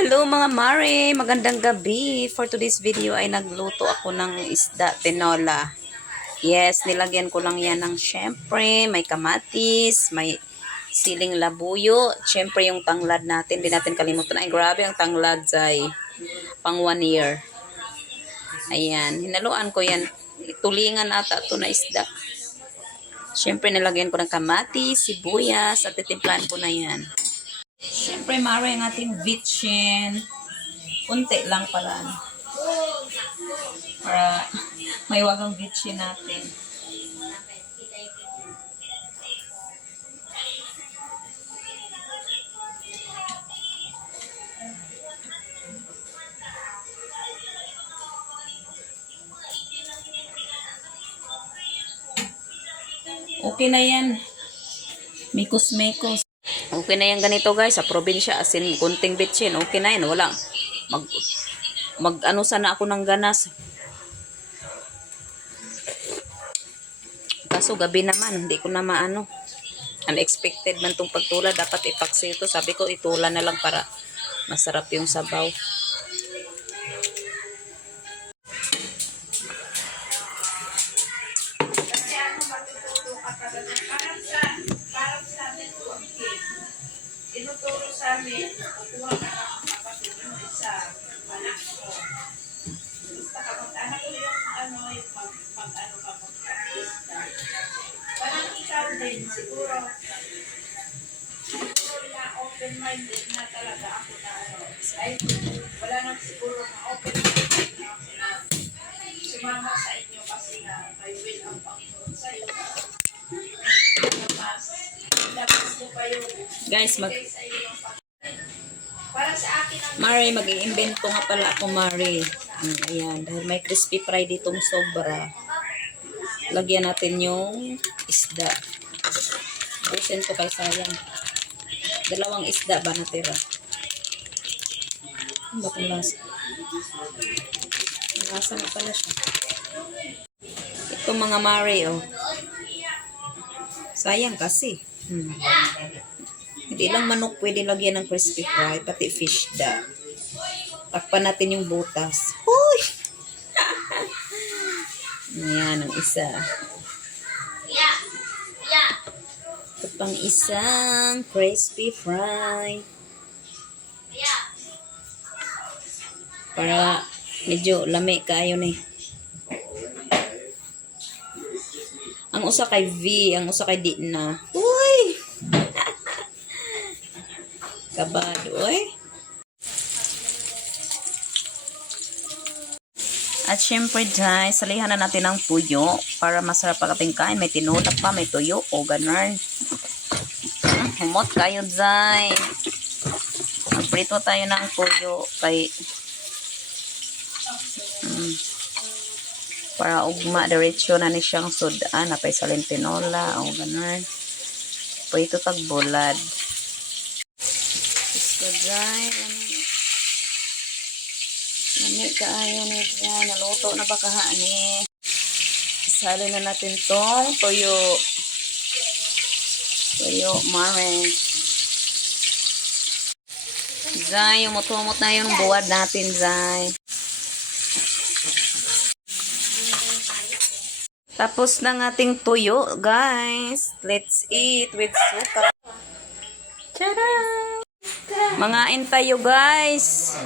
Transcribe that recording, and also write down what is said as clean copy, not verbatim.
Hello mga mare, magandang gabi. For today's video ay nagluto ako ng isda tinola. Yes, nilagyan ko lang yan ng syempre, may kamatis, may siling labuyo, syempre yung tanglad natin, di natin kalimutan. Ay grabe ang tanglad ay pang 1 year. Ayan, hinaluan ko yan. Tulingan ata ito na isda. Syempre nilagyan ko ng kamatis, sibuyas, at titimplahan ko na yan. Siyempre, mare ang ating bitchin. Kunti lang pala. Para may wagang bitchin natin. Okay na yan. Mikos-mikos. Okay na yan ganito guys. Sa probinsya, as in, kunting bitchin. Okay na yan. Wala. Mag ano sana ako ng ganas. Kaso gabi naman. Hindi ko na maano. Unexpected man tong pagtula. Dapat ipaksi ito. Sabi ko itula na lang para masarap yung sabaw. Tinuturo sa amin, kukuha ka ng kapatid mo sa anak ko. Basta kapag-anak ko yung yung pag-ano ka mag-practice ka. Parang ikaw din, siguro na open-minded na talaga ako na ay wala nang siguro na open-minded na ako na sumama sa inyo kasi na may will ang Panginoon sa iyo. Guys, Mare, mag-iimbento nga pala ako, Mare. Ayan, dahil may crispy fry ditong sobra. Lagyan natin yung isda. Busin to kay sayang. 2 isda ba natira? Ano ba itong lasa? Lasa na pala siya. Ito mga Mare, oh. Sayang kasi. Hindi lang manok pwede lagyan ng crispy fry, pati fish da. Takpan natin yung butas. Huy! Ayan, ang isa. Ito pang isang crispy fry. Para medyo lami kayo ni. Ang usa kay V, ang usa kay di na. Uy! Kabado, eh. At syempre, guys, salihan na natin ang tuyo para masarap ang ating kain. May tinulak pa, may tuyo, o ganun. Humot kayo, Zay. Magprito tayo ng tuyo kay para ugma, diretso na ni siyang sudan. Napay salintinola, o ganun. Prito tagbulad. So, dry. Lami kaayo niya. Naluto na ba kahaani? Isali na natin tong tuyo. Tuyo, mare. Zay, umut-umut na yung buwad natin, Zay. Tapos ng ating tuyo, guys. Let's eat with suka. Tada! Mangain tayo, guys.